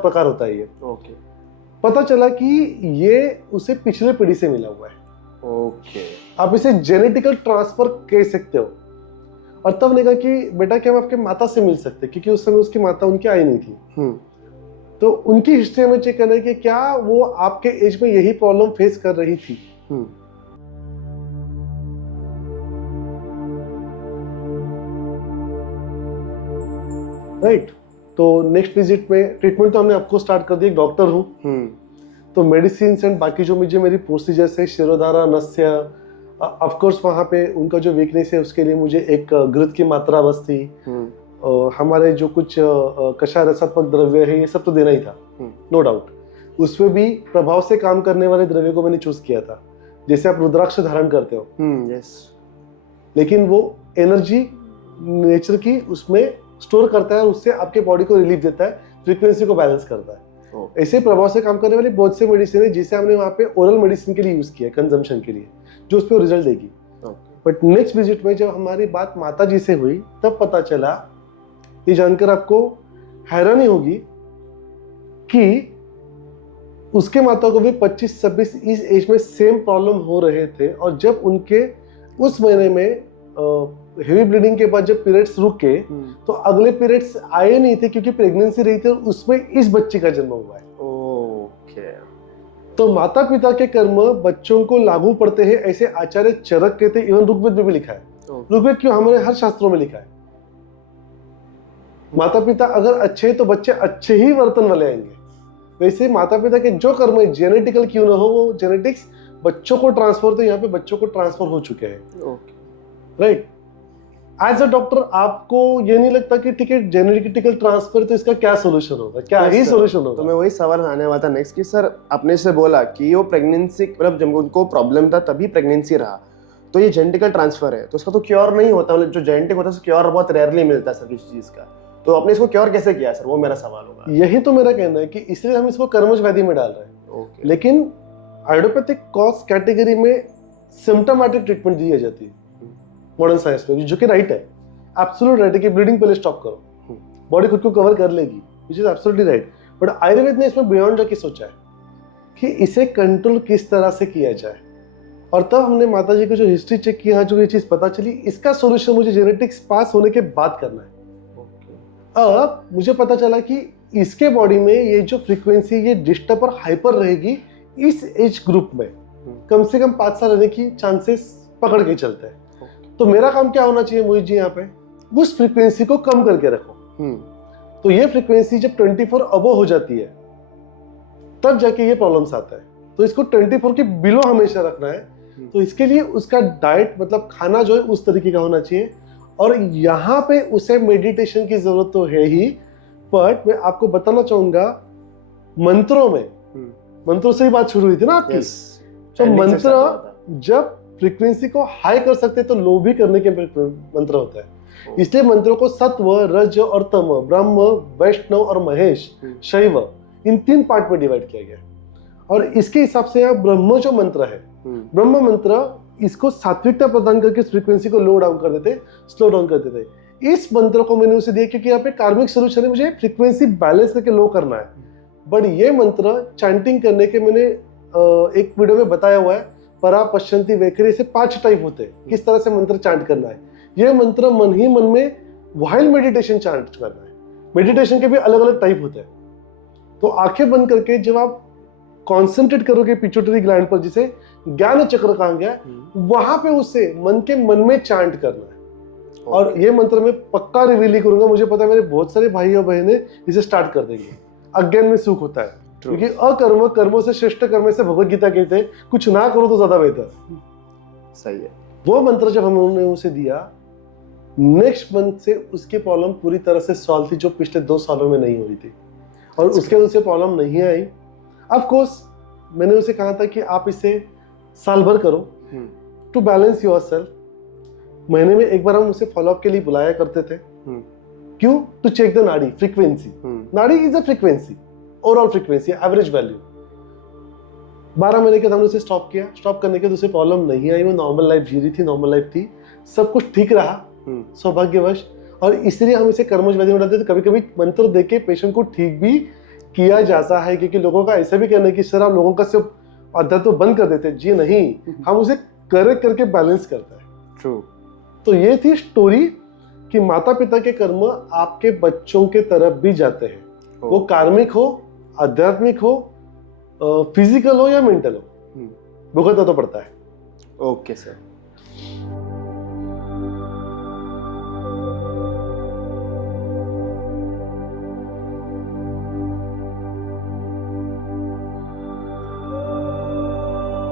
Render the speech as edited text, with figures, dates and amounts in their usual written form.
प्रकार होता है ये। ओके। पता चला कि ये उसे पिछले पीढ़ी से मिला हुआ है। ओके। आप इसे जेनेटिकल ट्रांसफर कह सकते हो। और तब ने कहा कि बेटा क्या हम आपके माता से मिल सकते, क्योंकि उस समय उसकी माता उनकी आई नहीं थी। तो उनकी हिस्ट्री में चेक करना है कि क्या वो आपके एज में यही प्रॉब्लम फेस कर रही थी। राइट। तो नेक्स्ट विजिट में ट्रीटमेंट तो हमने आपको स्टार्ट कर दिया, डॉक्टर हूँ तो मेडिसिन एंड बाकी जो मुझे मेरी प्रोसीजर्स है, शिरोधारा, नस्य, ऑफ कोर्स वहाँ पे उनका जो वीकनेस है उसके लिए मुझे एक घृत की मात्रा बस थी। हमारे जो कुछ कषाय रसात्मक द्रव्य है ये सब तो देना ही था, नो डाउट। उसमें भी प्रभाव से काम करने वाले द्रव्य को मैंने चूज किया था, जैसे आप रुद्राक्ष धारण करते हो। यस। लेकिन वो एनर्जी नेचर की उसमें स्टोर करता है और उससे आपके बॉडी को रिलीफ देता है, फ्रीक्वेंसी को बैलेंस करता है। ऐसे प्रभाव से काम करने वाली बहुत से मेडिसिन है जिसे हमने वहाँ पे ओरल मेडिसिन के लिए यूज किया, कंजम्पशन के लिए, जो उस पर रिजल्ट देगी। बट नेक्स्ट विजिट में जब हमारी बात माता जी से हुई तब पता चला, ये जानकर आपको हैरानी होगी कि उसके माता को भी 25-26 इस एज में सेम प्रॉब्लम हो रहे थे। और जब उनके उस महीने में हेवी ब्लीडिंग के बाद जब पीरियड्स रुके तो अगले पीरियड्स आए नहीं थे, क्योंकि प्रेगनेंसी रही थी और उसमें इस बच्चे का जन्म हुआ है। ओके। तो माता पिता के कर्म बच्चों को लागू पड़ते हैं, ऐसे आचार्य चरक कहते हैं। इवन ऋग्वेद में भी लिखा है। ऋग्वेद क्यों, हमारे हर शास्त्रों में लिखा है। माता पिता अगर अच्छे हैं तो बच्चे अच्छे ही वर्तन वाले आएंगे। वैसे माता पिता के जो कर्म है, जेनेटिकल क्यों ना हो, वो जेनेटिक्स बच्चों को ट्रांसफर, तो यहाँ पे बच्चों को ट्रांसफर हो चुके हैं। राइट। एज अ डॉक्टर आपको ये नहीं लगता कि ठीक है जेनेटिकल ट्रांसफर, तो इसका क्या सोल्यूशन होगा, क्या ही सोल्यूशन होगा? तो मैं वही सवाल आने वाला था नेक्स्ट कि सर आपने से बोला कि वो प्रेगनेंसी, मतलब जब उनको प्रॉब्लम था तभी प्रेगनेंसी रहा, तो ये जेनेटिकल ट्रांसफर है तो उसका तो क्योर नहीं होता, मतलब जो जेनेटिक होता है उसका क्योर बहुत रेयरली मिलता है सर किसी चीज का। तो आपने इसको क्योर कैसे किया सर, वो मेरा सवाल होगा। यही तो मेरा कहना है कि इसलिए हम इसको कर्मज व्याधि में डाल रहे हैं। लेकिन आयुर्वेदिक कॉज कैटेगरी में सिम्टोमेटिक ट्रीटमेंट दी जाती है मॉडर्न साइंस में, जो कि राइट है, एब्सोल्यूट राइट है कि ब्लीडिंग पहले स्टॉप करो, बॉडी खुद को कवर कर लेगी, which is absolutely right. But Ayurveda ने इसमें बियॉन्ड जाके सोचा है कि इसे कंट्रोल किस तरह से किया जाए। और तब हमने माता जी की जो हिस्ट्री चेक की, हाँ जो ये चीज पता चली, इसका सोल्यूशन मुझे जेनेटिक्स पास होने के बाद करना है। अब मुझे पता चला कि इसके बॉडी में ये जो फ्रीक्वेंसी ये डिस्टर्ब और हाइपर रहेगी इस एज ग्रुप में कम से कम 5 साल रहने की चांसेस पकड़ के चलते हैं। तो मेरा काम क्या होना चाहिए मोहित जी, यहाँ पे उस फ्रीक्वेंसी को कम करके रखो। तो ये फ्रीक्वेंसी जब 24 अबव हो जाती है तब जाके ये प्रॉब्लम्स आता है। तो इसको 24 के बिलो हमेशा रखना है। तो इसके लिए उसका डाइट, मतलब खाना जो है उस तरीके का होना चाहिए। और यहाँ पे उसे मेडिटेशन की जरूरत तो है ही, बट मैं आपको बताना चाहूंगा मंत्रों में, मंत्रों से ही बात शुरू हुई थी ना आपकी। तो मंत्र जब फ्रीक्वेंसी को हाई कर सकते तो लो भी करने के मंत्र होता है। इसलिए मंत्रों को सत्व, रज और तम, ब्रह्म, वैष्णव और महेश, शैव, इन 3 पार्ट में डिवाइड किया गया। और इसके हिसाब से यहाँ ब्रह्म जो मंत्र है, ब्रह्म मंत्र इसको सात्विकता प्रदान करके इस फ्रीक्वेंसी को लो डाउन कर देते, स्लो डाउन कर देते। इस मंत्र को मैंने उसे दिया क्योंकि यहाँ पे कार्मिक सोल्यूशन है, मुझे फ्रीक्वेंसी बैलेंस करके लो करना है। बट ये मंत्र चैंटिंग करने के मैंने एक वीडियो में बताया हुआ है, परा, पश्यंती, वैखरी, से 5 टाइप होते हैं किस तरह से मंत्र चैंट करना है। ये मंत्र मन ही मन में व्हाइल मेडिटेशन चैंट करना है। मेडिटेशन के भी अलग अलग टाइप होते हैं। तो आंखें बंद करके जब आप कॉन्सेंट्रेट करोगे पिट्यूटरी ग्लैंड पर, जिसे ज्ञान चक्र कहा गया, वहां पे उससे मन के मन में चैंट करना है। और ये मंत्र मैं पक्का रिवील ही करूंगा, मुझे पता है मेरे बहुत सारे भाई और बहनें इसे स्टार्ट कर देंगे। अज्ञान में सुख होता है, क्योंकि अकर्म कर्मों से श्रेष्ठ कर्म से भगवत गीता कहते हैं, कुछ ना करो तो ज्यादा बेहतर। सही है। वो मंत्र जब हमने उसे दिया, नेक्स्ट मंथ से उसकी प्रॉब्लम पूरी तरह से सॉल्व थी, जो पिछले 2 सालों में नहीं हो रही थी। और उसके बाद उसे प्रॉब्लम नहीं आई। ऑफ कोर्स मैंने उसे कहा था कि आप इसे साल भर करो टू बैलेंस योरसेल्फ। महीने में एक बार हम उसे फॉलोअप के लिए बुलाया करते थे। क्यों? टू चेक द नाड़ी फ्रीक्वेंसी। नाड़ी is a frequency, overall frequency, average value. 12 महीने के बाद हमने उसे स्टॉप किया। स्टॉप करने के बाद उसे प्रॉब्लम नहीं आई, वो नॉर्मल लाइफ जी रही थी, नॉर्मल लाइफ थी, सब कुछ ठीक रहा सौभाग्यवश। और इसलिए हम इसे कर्मज व्याधि में डालते थे। कभी कभी मंत्र देके पेशेंट को ठीक भी किया जाता है, क्योंकि लोगों का ऐसा भी कहना है कि सर आप लोगों का सिर्फ अध्यात्म बंद कर देते हैं। जी नहीं, हम उसे करके बैलेंस करते हैं। ट्रू। तो ये थी स्टोरी कि माता पिता के कर्म आपके बच्चों के तरफ भी जाते हैं, वो कार्मिक हो, आध्यात्मिक हो, फिजिकल हो या मेंटल हो, भुगतना तो पड़ता है। Okay sir.